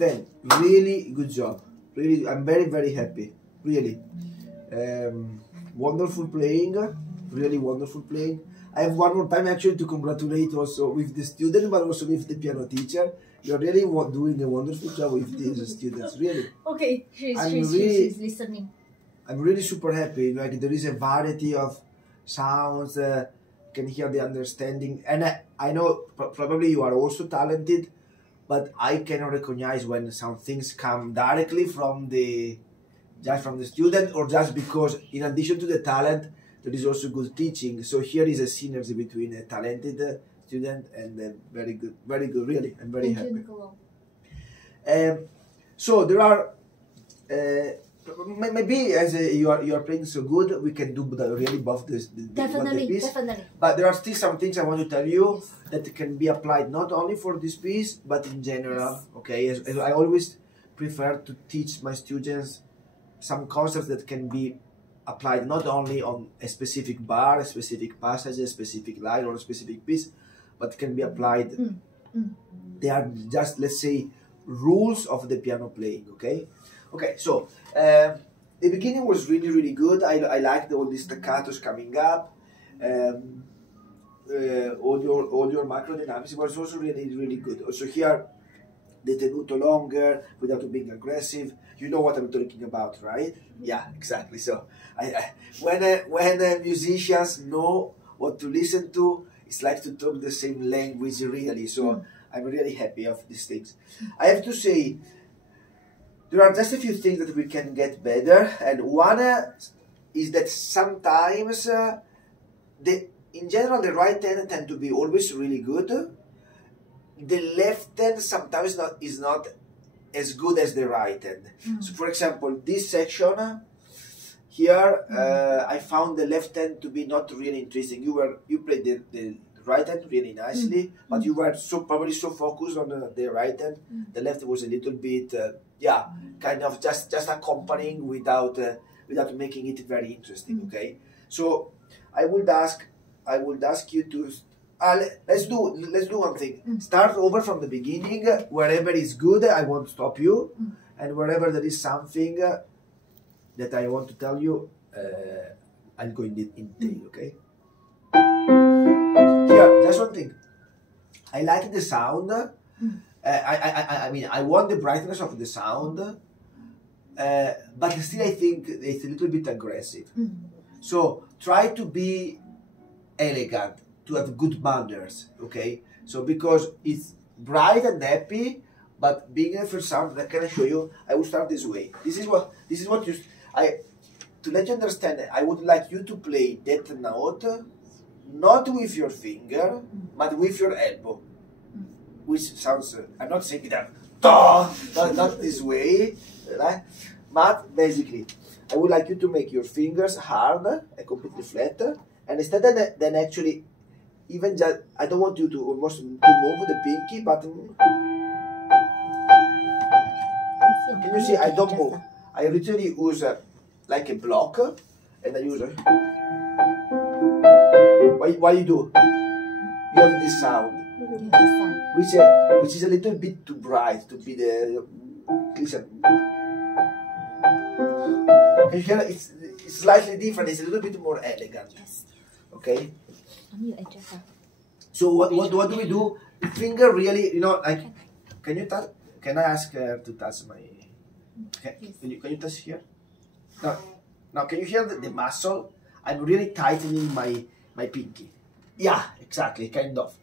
then, really good job. Really, I'm very happy. Really, wonderful playing. Really wonderful playing. I have one more time actually to congratulate also with the student, but also with the piano teacher. You're really doing a wonderful job with these students. Really. Okay, she's listening. I'm really super happy. Like there is a variety of sounds. Can hear the understanding, and I know probably you are also talented, but I cannot recognize when some things come directly from the student, or just because in addition to the talent there is also good teaching. So here is a synergy between a talented student and a very good. Really, I'm very happy. So there are. Maybe as you are playing so good, we can do really both the piece. Definitely. But there are still some things I want to tell you that can be applied not only for this piece but in general. Yes. Okay, as I always prefer to teach my students some concepts that can be applied not only on a specific bar, a specific passage, a specific line, or a specific piece, but can be applied. They are just, let's say, rules of the piano playing. Okay, so the beginning was really good. I liked all these staccatos coming up. All your macro dynamics was also really good. Also here, the tenuto longer without being aggressive. You know what I'm talking about, right? Yeah, exactly. So when musicians know what to listen to, it's like to talk the same language really. So I'm really happy of these things. I have to say, there are just a few things that we can get better, and one is that sometimes in general the right hand tend to be always really good. The left hand sometimes is not as good as the right hand. So for example, this section here, I found the left hand to be not really interesting. You played the right hand really nicely, but you were probably so focused on the right hand. The left was a little bit kind of just accompanying without making it very interesting. Okay, so I would ask you to let's do one thing. Start over from the beginning. Wherever is good, I won't stop you, and wherever there is something that I want to tell you, I'll go in detail. Okay. Here, just one thing. I like the sound. I mean, I want the brightness of the sound, but still I think it's a little bit aggressive. So try to be elegant, to have good manners, okay? So because it's bright and happy, but being a first sound, that can I show you? I will start this way. This is what to let you understand. I would like you to play that note, not with your finger, but with your elbow. Which sounds, I'm not saying that, not this way, right? But basically, I would like you to make your fingers hard and completely flat, and instead then actually, even just, I don't want you to almost to move the pinky, but can you see, I don't move. I literally use like a block, and I use what you do? You have this sound. Which is a little bit too bright to be the listen. And here it's slightly different. It's a little bit more elegant. Yes. Okay. So what do we do? The finger really, like, can you touch? Can I ask her to touch my? Okay. Can you touch here? Now can you hear the muscle? I'm really tightening my pinky. Yeah, exactly, kind of.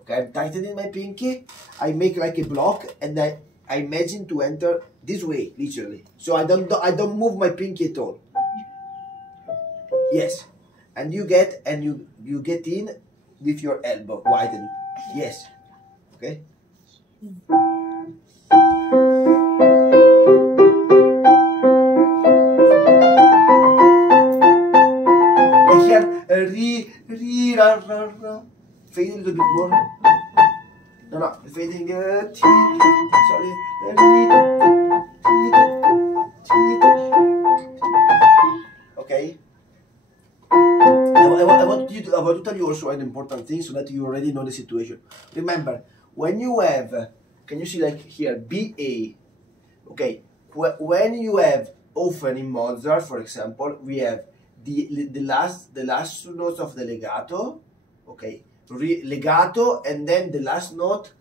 Okay, I'm tightening my pinky. I make like a block, and I imagine to enter this way, literally. So I don't move my pinky at all. Yes, and you get in with your elbow widen. Yes, okay. And here, ra. Fade a little bit more. No, fading. Sorry. Okay. I want to tell you also an important thing so that you already know the situation. Remember, when you have, can you see like here, BA, Okay, when you have often in Mozart, for example, we have the last notes of the legato, okay, legato, and then the last note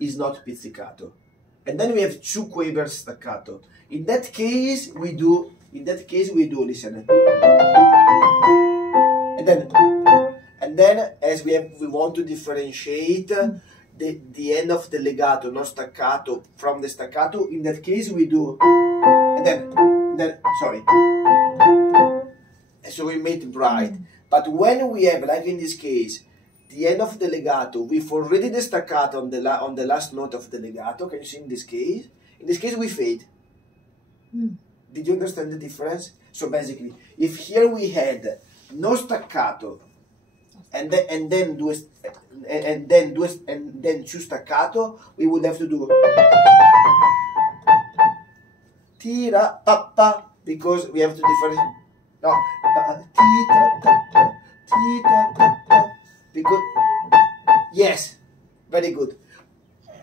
is not pizzicato, and then we have 2 quavers staccato. In that case, we do. Listen, and then as we want to differentiate the end of the legato, not staccato, from the staccato. In that case, we do, and then sorry. So we make it bright. But when we have, like in this case, the end of the legato, we've already the staccato on the last note of the legato. Can you see in this case? In this case, we fade. Did you understand the difference? So basically, if here we had no staccato, and then 2 staccato, we would have to do tira pa pa, because we have to differentiate. No, because yes, very good.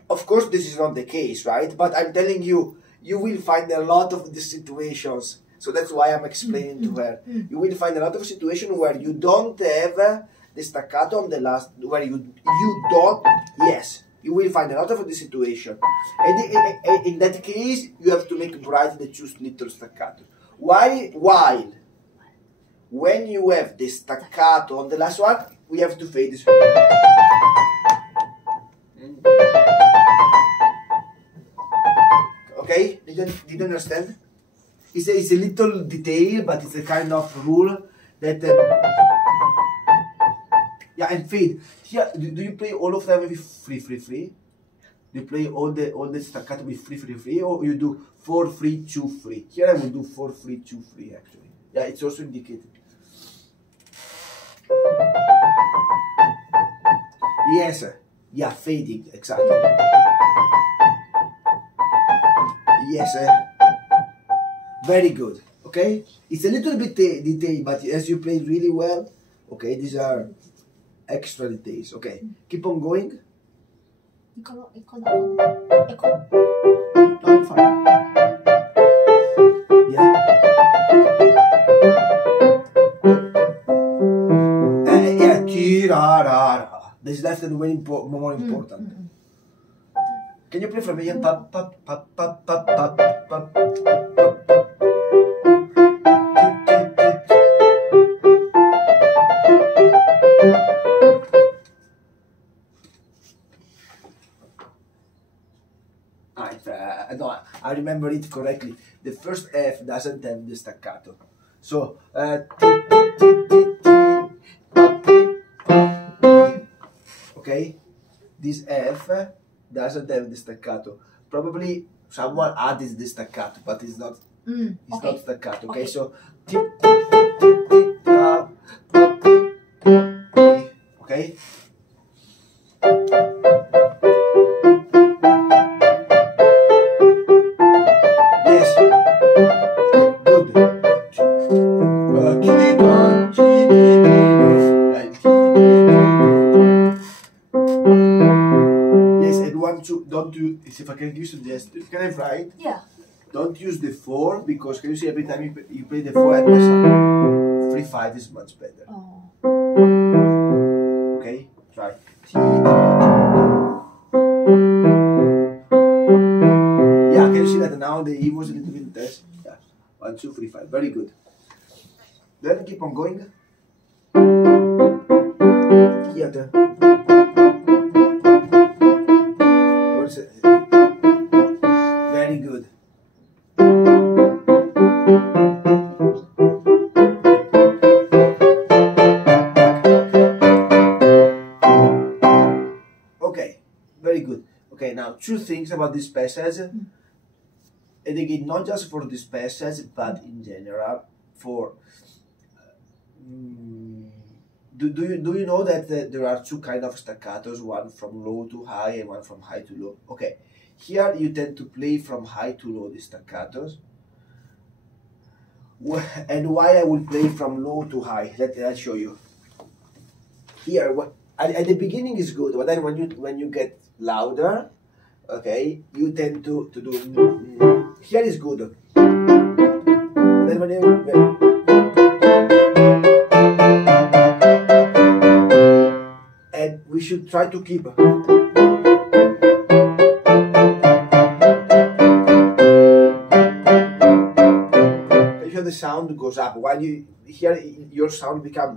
Of course, this is not the case, right? But I'm telling you, you will find a lot of these situations. So that's why I'm explaining to her. You will find a lot of situations where you don't have the staccato on the last, where you don't. Yes, you will find a lot of this situation. And in that case, you have to make bright the 2 little staccato. While when you have the staccato on the last one, we have to fade this. Okay, did you understand? It's a little detail, but it's a kind of rule that yeah, and fade. Here, do you play all of them with free? Do you play all the staccato with free, or you do 4 free 2 free? Here I will do 4 free 2 free actually. Yeah, it's also indicated. Yes, yeah, fading exactly. Yes, very good. Okay, it's a little bit detail, but as you played really well, okay, these are extra details. Okay, keep on going. Niccolò. No, I'm fine. Yeah. Yeah, tirarara. This is left and more important. Can you play for me? No, I remember it correctly. The first F doesn't have the staccato. So, okay, this F doesn't have the staccato. Probably someone added the staccato, but it's not. It's not staccato. Okay, so okay. Yes. Good. Yes, and 1, 2. Don't do. If I can use this, can I write? Yeah. Don't use the 4 because can you see every time you play the 4 I mess up. 3 5 is much better. Oh. Okay, try. Yeah, can you see that now the E was a little bit less? Yeah, 1 2 3 5. Very good. Then keep on going. Theater. Very good. Okay, very good. Okay, now 2 things about this passage. And again, not just for this passage, but in general, for do you know that there are 2 kind of staccatos, one from low to high and one from high to low? Okay, here you tend to play from high to low the staccatos. And why I will play from low to high? I'll show you. Here, at the beginning is good, but then when you get louder, okay, you tend to do. here is good. Then when you, and we should try to keep. The sound goes up while you hear your sound become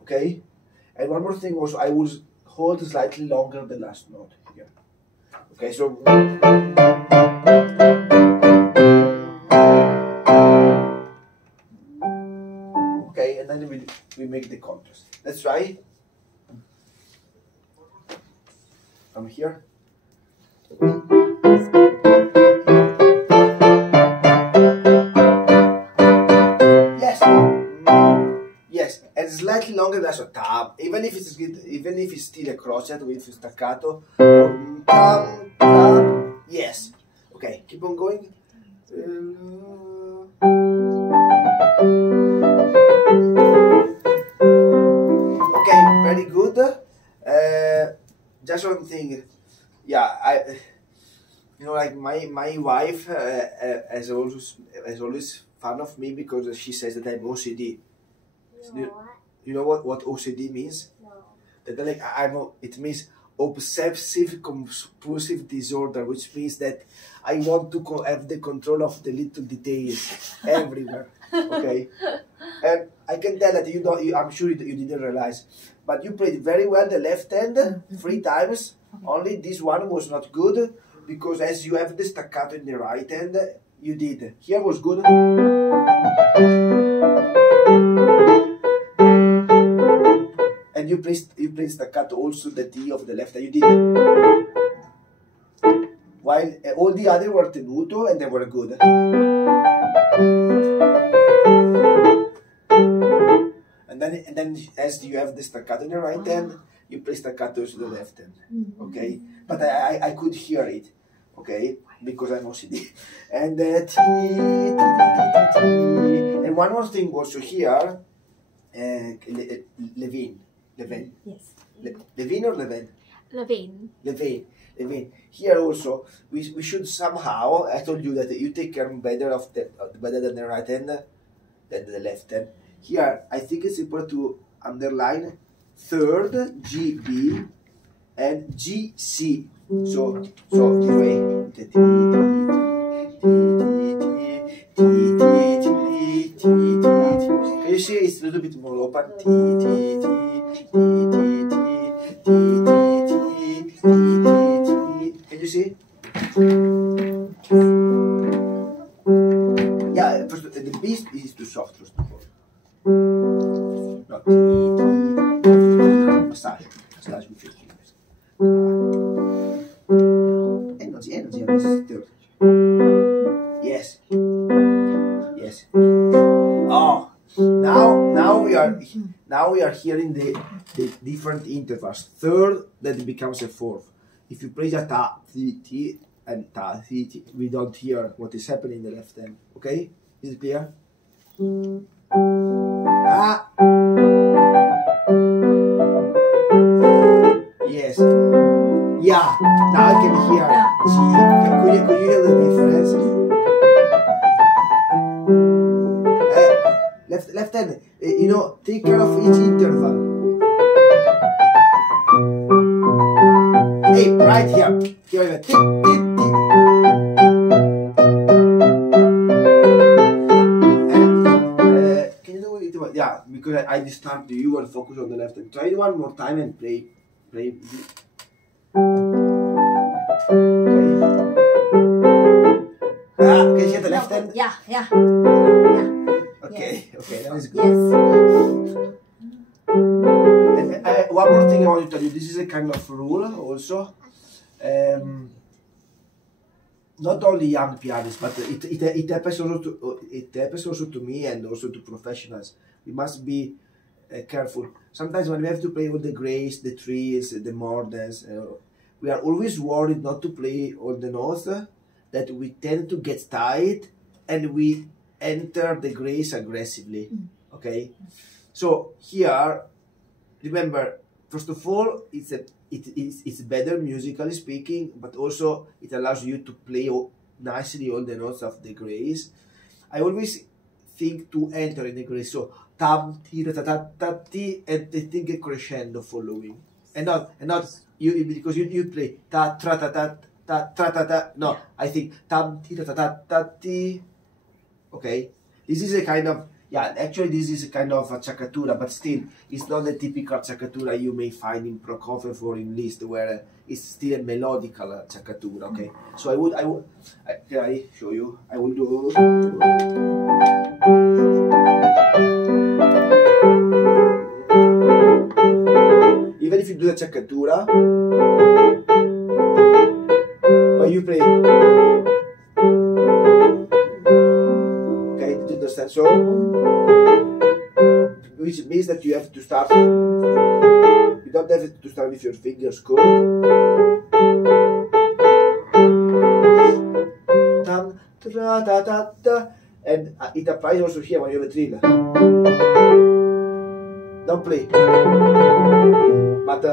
okay. And one more thing also, I will hold slightly longer the last note here. Okay, so okay, and then we make the contrast. Let's try from here. Yes, yes, and slightly longer than so tab. Even if it's still a crochet with staccato. Yes. Okay, keep on going. Okay, very good. Just one thing, yeah, like my wife has always fun of me because she says that I'm OCD. You know what OCD means? No. That like it means obsessive compulsive disorder, which means that I want to have the control of the little details everywhere. Okay, and I can tell that I'm sure you didn't realize. But you played very well the left hand 3 times. Only this one was not good because as you have the staccato in the right hand, you did. Here was good. And you played staccato also the D of the left hand. You did. While all the other were tenuto and they were good. And then as you have the staccato in the right hand, you play staccato to the left hand. Okay, but I could hear it. Okay, because I'm OCD. And and one more thing also here, Levin. Yes. Levin or Levin? Levin. Here also we should somehow. I told you that you take care better better than the right hand than the left hand. Here, I think it's important to underline third G B and G C. So this way. Can you see it's a little bit more open? Can you see? Yeah, first the B is too soft first of all. No, massage with your fingers. Energy, yes. Oh, now we are hearing the different intervals. Third, that becomes a fourth. If you play a ta, ti, and ta, ti, we don't hear what is happening in the left hand. Okay, is it clear? Ah. Yes. Yeah. Now I can hear. See, could you hear the difference? Left hand. Take care of each interval. Hey, right here. Here. Yeah, because I disturbed you and focus on the left hand. Try it one more time and play. Okay. Can you hear the left hand? Yeah. Okay, yes. Okay, that is good. Yes. And one more thing I want to tell you. This is a kind of rule also. Not only young pianists, but it happens also to me and also to professionals. We must be careful. Sometimes when we have to play all the grace, the trills, the moderns, we are always worried not to play all the notes, that we tend to get tight and we enter the grace aggressively. Okay? So here, remember, first of all, it's better musically speaking, but also it allows you to play nicely all the notes of the grace. I always think to enter in the grace, so tam ti ta ta ta ti, and I think a crescendo following, and not you, because you play ta tra ta ta ta tra ta ta. No, I think tam ti ta ta ta ti. Okay, this is a kind of, yeah, actually this is a kind of a caccatura, but still it's not the typical caccatura you may find in Prokofiev or in Liszt, where it's still a melodical caccatura. Okay, so can I show you? I will do. Even if you do the caccatura, but you play. Okay, did you understand? So, which means that you have to start. You don't have to start with your fingers curled. And it applies also here when you have a trill. Don't play. But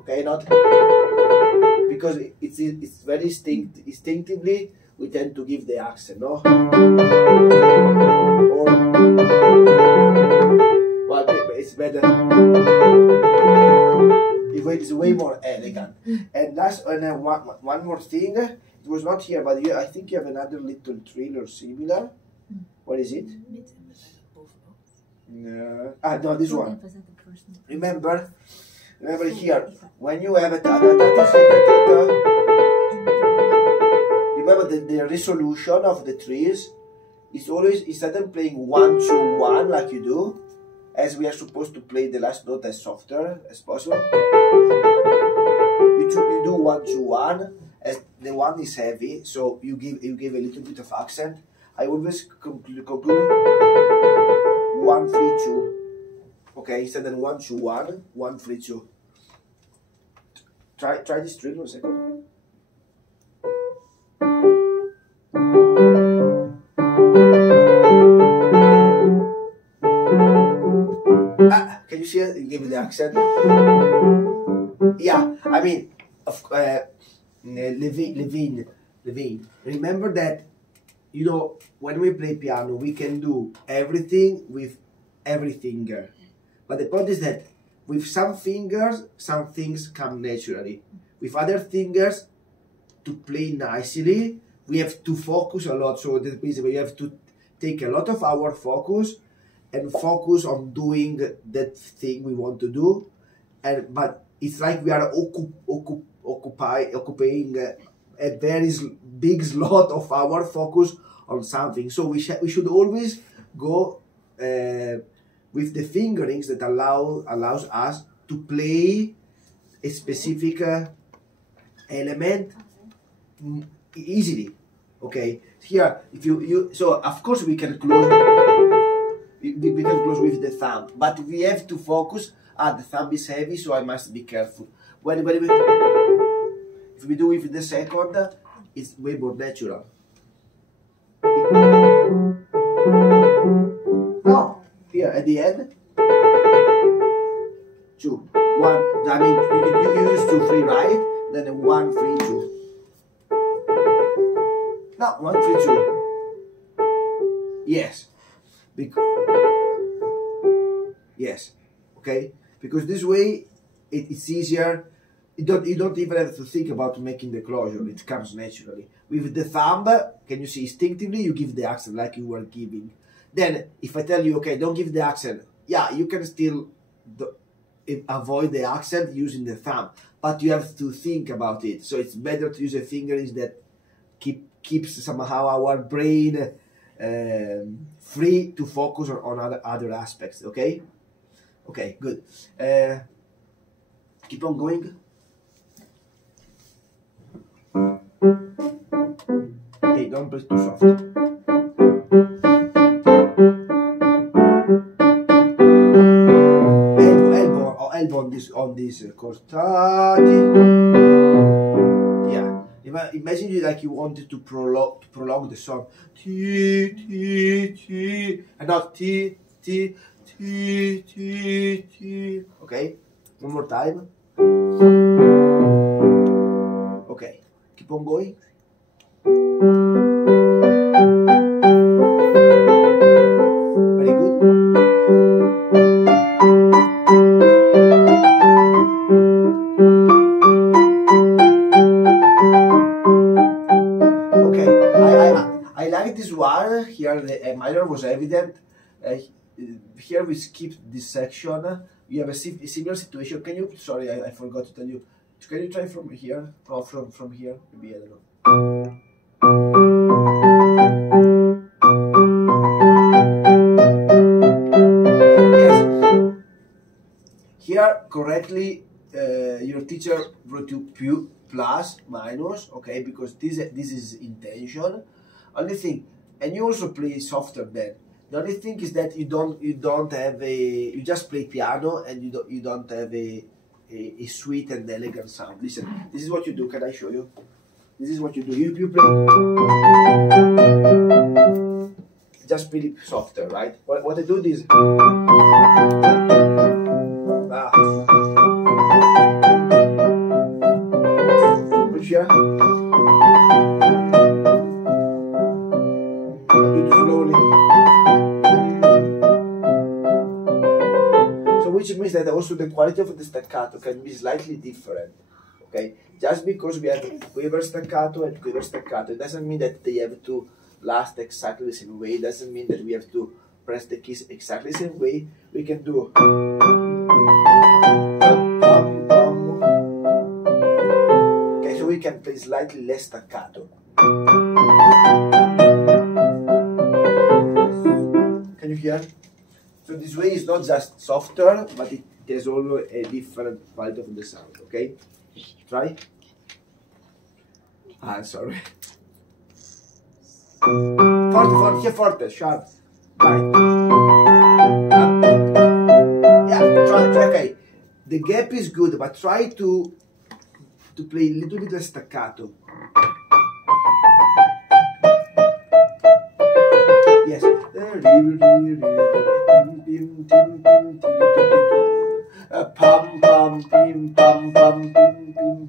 okay, not because it's very instinctively we tend to give the accent, no? Or well, it's better. It's way more elegant. And last, and one more thing. It was not here, but I think you have another little trailer similar. What is it? No, this one. Remember here, when you have a remember the resolution of the trees is always, instead of playing 1 2 1 like you do, as we are supposed to play the last note as softer as possible, you do 1 2 1. As the one is heavy, so you give a little bit of accent. I always conclude 1 3 2. Okay, instead of 1 2 1, 1 3 2. Try this drill 1 second. Can you see it? You give it the accent. Yeah, I mean, Levine. Remember that, you know, when we play piano, we can do everything with every finger. But the point is that with some fingers, some things come naturally. With other fingers, to play nicely, we have to focus a lot. So that means we have to take a lot of our focus and focus on doing that thing we want to do. But it's like we are occupying a very big slot of our focus on something. So we should always go with the fingerings that allows us to play a specific element easily. Okay, here if you so of course we can close with the thumb, but we have to focus. The thumb is heavy, so I must be careful. If we do it with the second, it's way more natural. No, here at the end, 2 1. I mean, you use 2 3, right? Then 1 3 2. No, 1 3 2. Yes, yes. Okay, because this way it's easier. You don't even have to think about making the closure. It comes naturally. With the thumb, can you see, instinctively you give the accent like you were giving. Then if I tell you, okay, don't give the accent, yeah, you can still avoid the accent using the thumb, but you have to think about it. So it's better to use a fingerings that keeps somehow our brain free to focus on other aspects. Okay, good. Keep on going. Hey, don't press too soft. Elbow on this costati. Yeah. imagine you like you wanted to prolong the song. T T T, and not T T T T T. Okay, one more time. Okay, keep on going. Very good. Okay, I like this one. Here the A minor was evident. Here we skipped this section. You have a similar situation. Can you? Sorry, I forgot to tell you. Can you try from here? Or from here? Maybe I don't know. Yes. Here correctly, your teacher wrote you plus minus. Okay, because this is intention. Only thing, and you also play softer then. The only thing is that you don't have you just play piano and you don't have a sweet and elegant sound. Listen, this is what you do. Can I show you? This is what you do. You play just play softer, right? What I do is push here. I do it slowly. Which means that also the quality of the staccato can be slightly different. Okay, just because we have quiver staccato and quiver staccato, it doesn't mean that they have to last exactly the same way. It doesn't mean that we have to press the keys exactly the same way. We can do. Okay, so we can play slightly less staccato. Can you hear? So this way is not just softer, but it has also a different quality of the sound, okay? Try. Sorry. Forte, here forte, sharp. Right. Yeah, try, okay. The gap is good, but try to play a little bit less staccato. Yes. Pam pam pim pam pam pim pim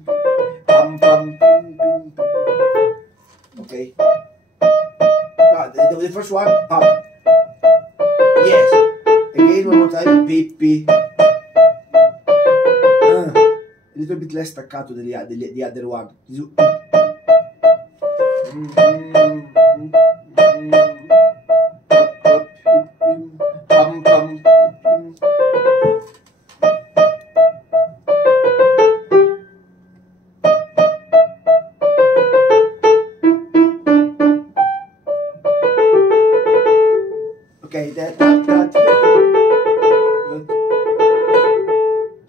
pam pam pim pim. Okay. No, the first one, pam. Yes. Again, one more time, pi pi. A little bit less staccato the other one. Okay, that.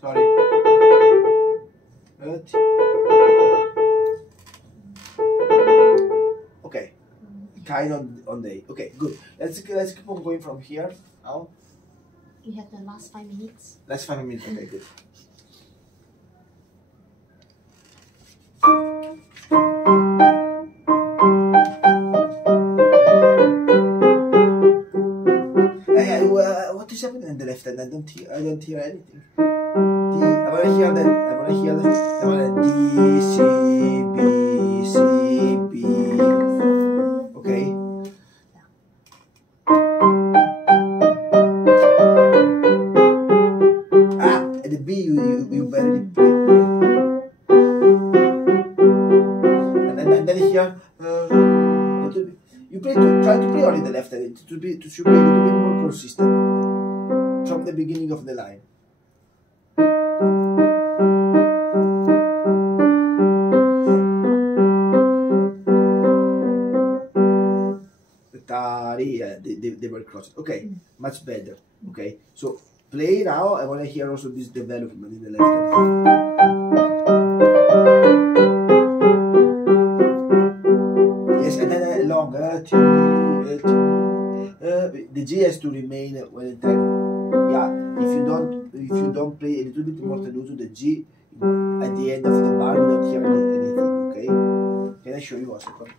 Sorry. Okay, kind on the. Okay, good. Let's keep on going from here. Now. You have the last 5 minutes. Last 5 minutes. Okay, good. What is happening on the left hand? I don't hear anything. I wanna hear that. I wanna D C B C B. Okay. At the B you barely play. And then here you try to play only the left hand. To should be a little bit more consistent from the beginning of the line. They were crossed. Okay, much better. Okay, so play now. I want to hear also this development in the left hand. Yes, and then long. The G has to remain when it yeah. If you don't play a little bit more tenuto the G at the end of the bar, you don't hear anything. Okay. Can I show you a second?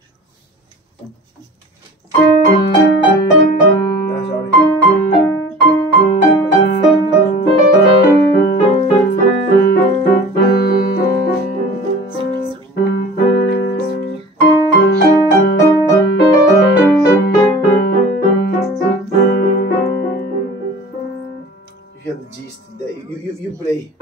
Sorry. You hear the gist. You play.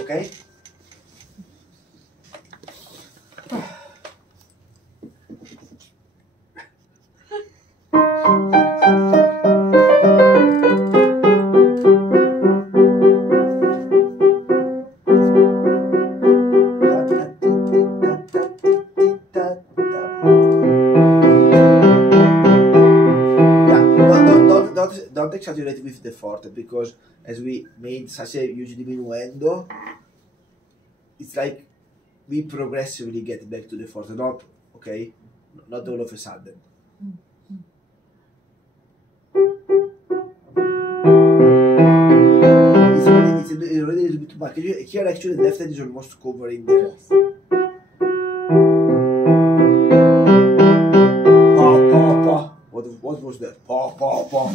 Okay. Don't exaggerate with the forte, because as we made such a huge diminuendo, it's like we progressively get back to the forte, not okay, not all of a sudden. It's already a little bit too much. Here actually the left hand is almost covering there. Yes. What was that? Pa, pa, pa.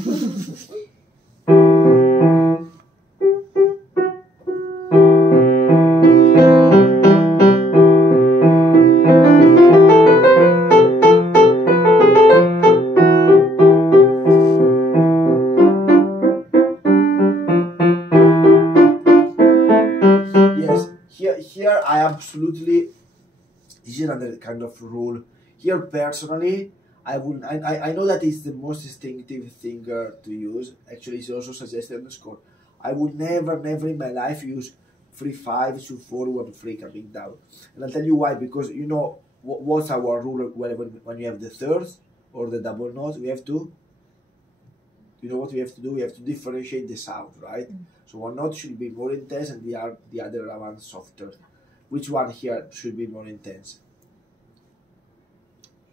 Yes, here I absolutely, this is another kind of rule. Here personally, I know that it's the most distinctive finger to use. Actually, it's also suggested on the score. I would never in my life use 3-5, 2-4, 1-3 coming down. And I'll tell you why. Because you know what's our rule when you have the thirds or the double notes. We have to. You know what we have to do? We have to differentiate the sound, right? So one note should be more intense and the other one softer. Which one here should be more intense?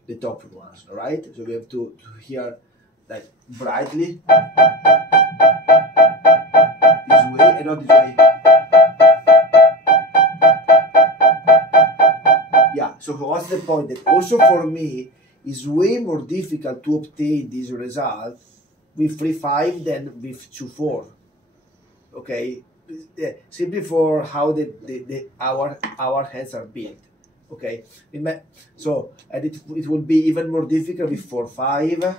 The top ones, right? So we have to hear like brightly this way and not this way. Yeah, so what's the point? That also for me is way more difficult to obtain this result with 3-5 than with 2-4. Okay, simply for how our hands are built. Okay, so and it would be even more difficult with 4-5.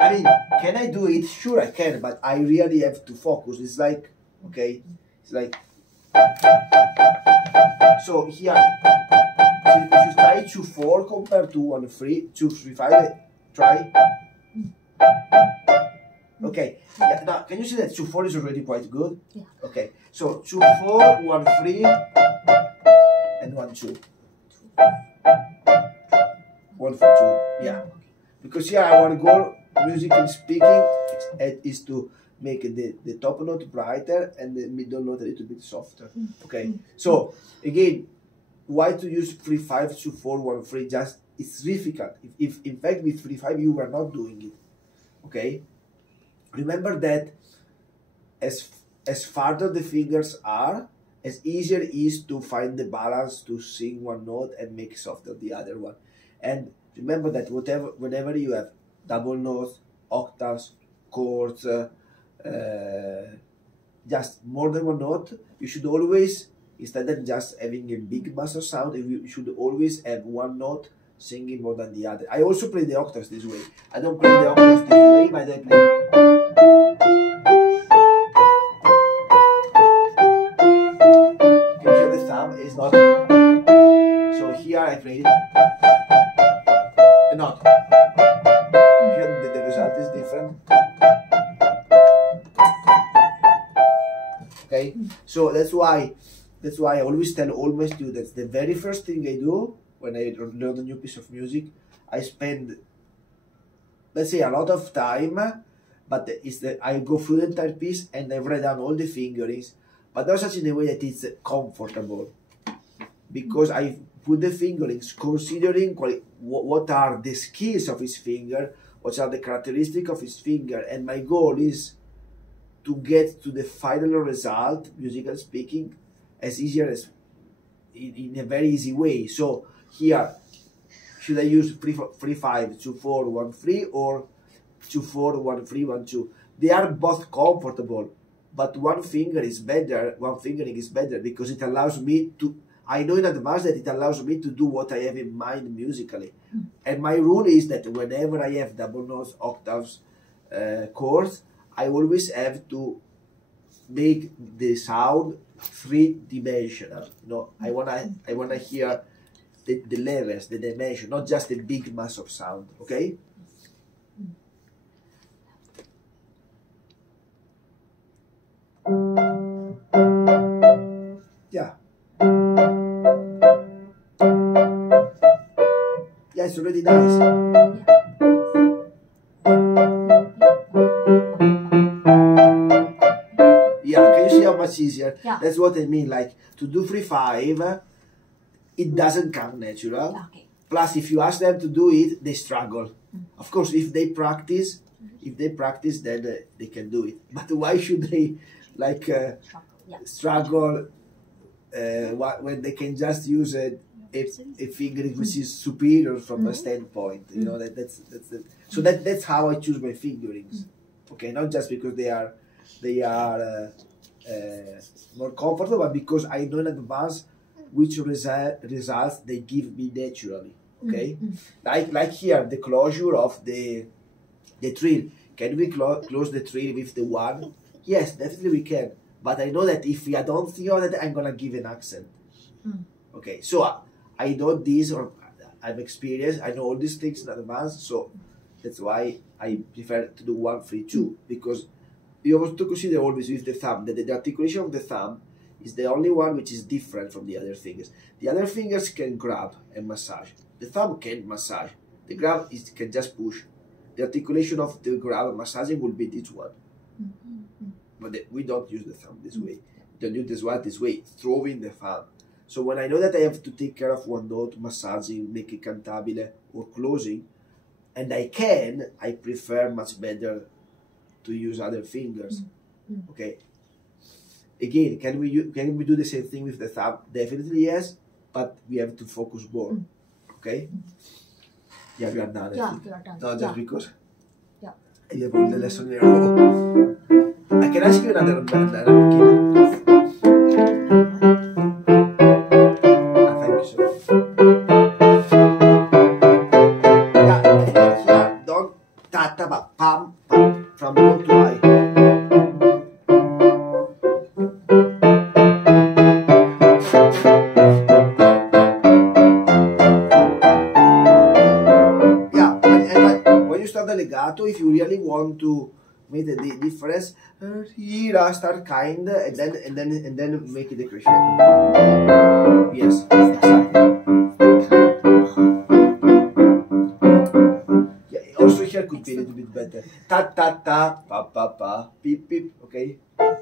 I mean, can I do it? Sure, I can, but I really have to focus. It's like, okay, it's like. So here, if you try 2-4 compared to 1-3, 2-3-5, try. Okay, yeah, now can you see that 2-4 is already quite good? Yeah. Okay, so 2-4, 1-3, and 1-2. 1-4-2, yeah. Because here our goal, musically speaking, is to make the top note brighter and the middle note a little bit softer. Okay, so again, why to use 3-5, 2-4, 1-3? Just it's difficult. If in fact with 3-5 you were not doing it, okay. Remember that as farther the fingers are, as easier it is to find the balance to sing one note and make softer the other one. And remember that whenever you have double notes, octaves, chords, just more than one note, you should always, instead of just having a big mass of sound, you should always have one note singing more than the other. I also play the octaves this way. I don't play the octaves this way, but I play. Can you hear the thumb? It's not. So here I played a note. Here the result is different. Okay, so that's why I always tell all my students the very first thing I do when I learn a new piece of music, I spend, let's say, a lot of time, but it's that I go through the entire piece and I've write down all the fingerings, but not such in a way that it's comfortable, because I put the fingerings considering what are the skills of his finger, what are the characteristics of his finger, and my goal is to get to the final result, musically speaking, as easier as in a very easy way. So here, should I use 3-5, 2-4, 1-3, or 2-4, 1-3, 1-2? They are both comfortable, but one fingering is better because it allows me to, I know in advance that it allows me to do what I have in mind musically. And my rule is that whenever I have double notes, octaves, chords, I always have to make the sound three-dimensional. You know, I wanna hear the levels, the dimension, not just a big mass of sound. Okay. Yeah. Yeah, it's already nice. Yeah, can you see how much easier? Yeah. That's what I mean. Like to do 3-5, it doesn't come natural. Yeah, okay. Plus, if you ask them to do it, they struggle. Of course, if they practice, then they can do it. But why should they, like, struggle when they can just use a fingering which is superior from a standpoint? You know, that's how I choose my fingerings. Okay, not just because they are more comfortable, but because I know in advance which results they give me naturally. Okay, like here, the closure of the trill. Can we close the trill with the 1? Yes, definitely we can. But I know that if I don't think of that, I'm gonna give an accent. Okay, so I know this, or I'm experienced. I know all these things in advance, so that's why I prefer to do 1-3-2, because you have to consider always with the thumb that the articulation of the thumb is the only one which is different from the other fingers. The other fingers can grab and massage. The thumb can't massage. The grab can just push. The articulation of the grab and massaging will be this one. But we don't use the thumb this way. We don't use this way, throwing the thumb. So when I know that I have to take care of one note, massaging, making cantabile, or closing, and I prefer much better to use other fingers. Okay. Again, can we do the same thing with the thumb? Definitely yes, but we have to focus more. Okay. Yeah, we are done. Yeah, we are done. No, just because. Yeah. I have all the lesson in a row. I can ask you another kid. Thank you so much. Yeah, don't tata, but pam, pam, from low to high. Legato, if you really want to make the difference, here start kind and then make it a crescendo. Yes, exactly. Yeah, also here could be a little bit better. Ta ta ta, pa pa pa, beep beep. Okay. So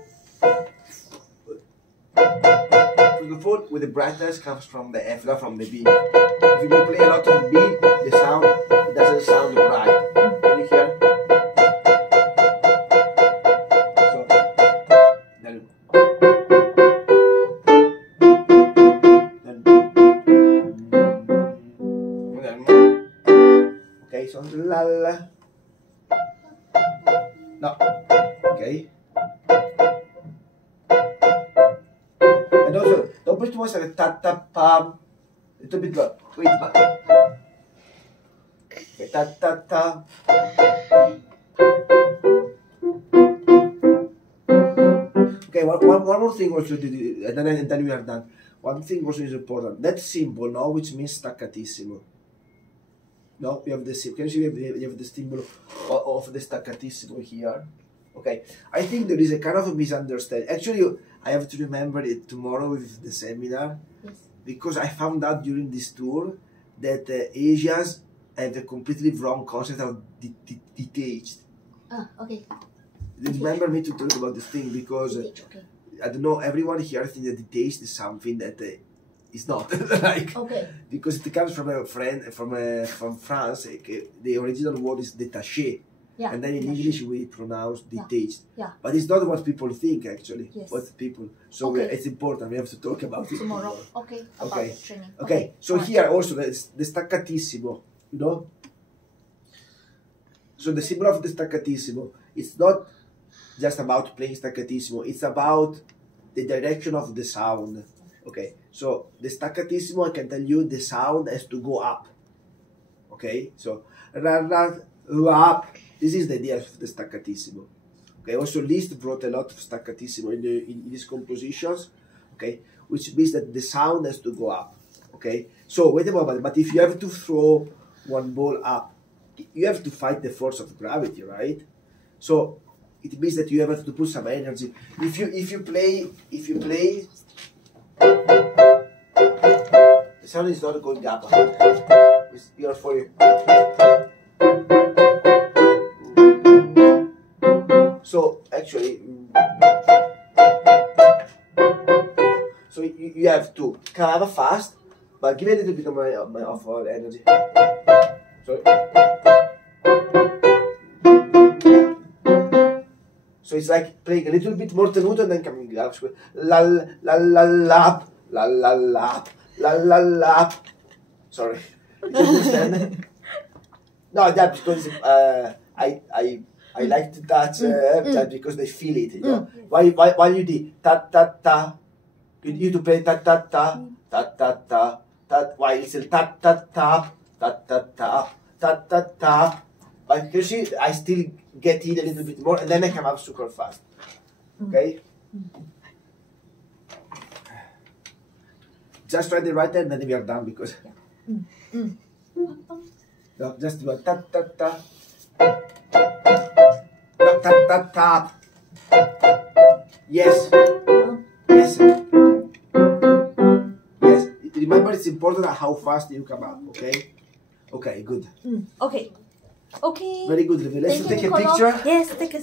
the foot with the brightness comes from the F, not from the B. If you play a lot of B, the sound doesn't sound bright. Can you hear? So then okay, so la la. No. Okay. And also, don't push too much like a ta-ta pam. A little bit low. Wait, but. Okay, ta-ta-ta. Okay, one more thing also, and then we are done. One thing also is important. That symbol, no, which means staccatissimo. No, we have the symbol. Can you see we have the symbol of the staccatissimo here? Okay, I think there is a kind of a misunderstanding. Actually, I have to remember it tomorrow with the seminar. Yes. Because I found out during this tour that Asians have a completely wrong concept of detached. Okay. Remember me to talk about this thing because Okay. I don't know, everyone here thinks that detached is something that it's not like because it comes from a friend from France. The original word is détaché, and then in English we pronounce detached. But it's not what people think actually. What people. So it's important. We have to talk about it tomorrow. Okay. About training. Okay. So here also the staccatissimo. You know. So the symbol of the staccatissimo. It's not just about playing staccatissimo. It's about the direction of the sound. Okay, so the staccatissimo, I can tell you, the sound has to go up. Okay, so up. This is the idea of the staccatissimo. Okay, also Liszt brought a lot of staccatissimo in his compositions. Okay, which means that the sound has to go up. Okay, so wait a moment, but if you have to throw one ball up, you have to fight the force of gravity, right? So it means that you have to put some energy. If you play, the sound is not going up. It's here for you. So actually, so you have to kind of fast, but give a little bit of my energy. Sorry. So it's like playing a little bit more tenuto and then coming up. La la la la la la la la la la. Sorry, you understand? No, that because I like to touch that because they feel it. You know? Why you do ta ta ta? You to play ta ta ta ta ta ta ta. Why it's a ta ta ta ta ta ta ta ta ta. But you see, I still get in a little bit more, and then I come up super fast. Okay? Just try the right hand, and then we are done because. No, just do a ta ta ta. No, ta ta ta. Yes. Yes. Yes. Remember, it's important how fast you come up. Okay. Okay. Good. Okay. Okay. Very good. Let's take a picture. Yes, take a